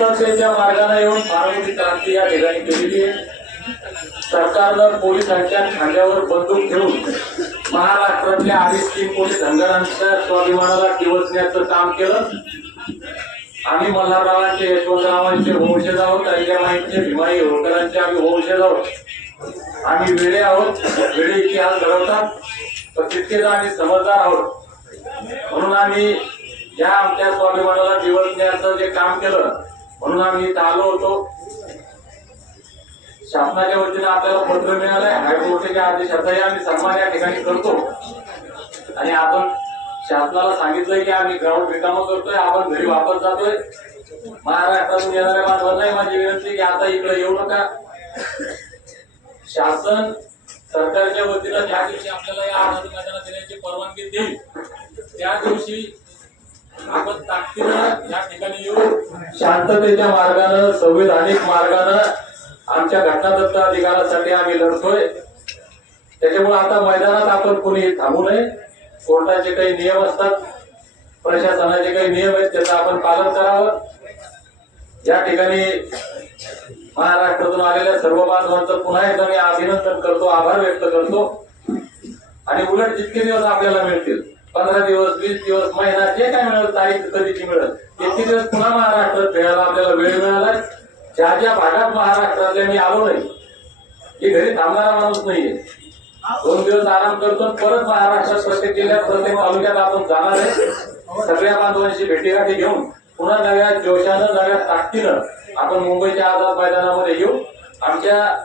शांततेच्या मार्गाने येऊन फार मोठी क्रांती या ठिकाणी केलेली आहे। सरकारनं पोलिसांच्या खांद्यावर बंदूक ठेवून महाराष्ट्रातल्या 3.5 कोटी धनगरांच्या स्वाभिमानाला दिवसण्याचं काम केलं। आम्ही मल्हाररावांचे, यशवंतरावांचे वंशज आहोत, अहिल्याबाईंचे, भीमाई होळकरांचे आम्ही वंशज आहोत। आम्ही वेडे आहोत, वेडे इतिहास घडवतात, पण तितकेच आम्ही समजदार आहोत। म्हणून आम्ही या आमच्या स्वाभिमानाला दिवसण्याचं जे काम केलं, म्हणून आम्ही इथं आलो होतो। शासनाच्या वतीने आपल्याला पत्र मिळालंय, हायकोर्टाच्या आदेशाचाही आम्ही सन्मान या ठिकाणी करतो आणि आपण शासनाला सांगितलंय की आम्ही ग्राउंड रिकामं करतोय, आपण घरी वापस जातोय। महाराष्ट्रातून येणाऱ्या बांधवांनाही माझी विनंती की आता इकडे येऊ नका। शासन सरकारच्या वतीनं ज्या दिवशी आपल्याला या आझादी मैदानात देण्याची परवानगी देईल त्या दिवशी आपण ताकदीनं या ठिकाणी येऊ, शांततेच्या मार्गानं, संविधानिक मार्गानं आमच्या घटनादत्त अधिकारासाठी आम्ही लढतोय। त्याच्यामुळे आता मैदानात आपण कोणी थांबू नये। कोर्टाचे काही नियम असतात, प्रशासनाचे काही नियम आहेत, त्याचं आपण पालन करावं। या ठिकाणी महाराष्ट्रातून आलेल्या सर्व बांधवांचं पुन्हा एकदा मी अभिनंदन करतो, आभार व्यक्त करतो। आणि उलट जितके दिवस आपल्याला मिळतील, 15 दिवस, 20 दिवस, महिना, जे काय मिळेल, तारीख कधीची मिळेल, तितके दिवस पुन्हा महाराष्ट्रात फिरायला आपल्याला वेळ मिळाला। ज्या ज्या भागात महाराष्ट्रातल्या मी आलो नाही, की घरी थांबणारा माणूस नाहीये, 2 दिवस आराम करतो, परत महाराष्ट्रात प्रत्येक जिल्ह्यात, प्रत्येक तालुक्यात आपण जाणार आहे। सगळ्या बांधवांची भेटीगाठी घेऊन पुन्हा नव्या जोशानं, नव्या ताकदीनं आपण मुंबईच्या आझाद मैदानामध्ये येऊ। आमच्या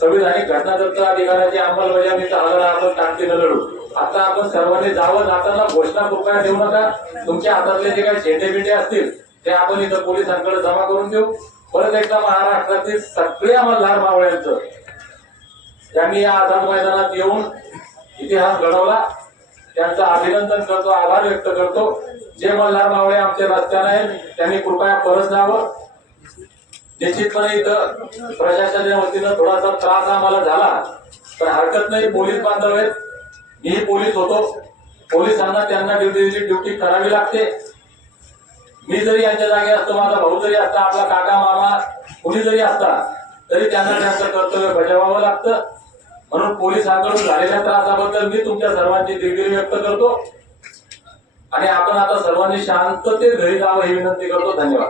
संविधानिक घटनादत्त अधिकाराची अंमलबजावणीचा लढा आपण ताकदीनं लढू। आता आपण सर्वांनी जावं, जाताना घोषणा कृपया देऊ नका। तुमच्या हातातले जे काही झेंडे बिंडे असतील ते आपण इथं पोलिसांकडे जमा करून देऊ। परत एकदा महाराष्ट्रातील सगळ्या मल्हार मावळ्यांचं, ज्यांनी या आझाद मैदानात येऊन इतिहास घडवला, त्यांचं अभिनंदन करतो, आभार व्यक्त करतो। जे मल्हार मावळे आमच्या रस्त्याने आहेत त्यांनी कृपया परत जावं। निश्चितपणे इथं प्रशासनाच्या वतीनं थोडासा त्रास आम्हाला झाला, पण हरकत नाही, पोलीस बांधव आहेत, मीही पोलीस होतो। पोलिसांना त्यांना ड्युटी करावी लागते। मी जरी यांच्या जागी असतो, माझा भाऊ जरी असता, आपला काका, मामा कुणी जरी असता, तरी त्यांना त्यांचं कर्तव्य बजावावं लागतं। म्हणून पोलिसांकडून झालेल्या त्रासाबद्दल मी तुमच्या सर्वांची दिलगिरी व्यक्त करतो आणि आपण आता सर्वांनी शांततेत घरी जावं ही विनंती करतो। धन्यवाद।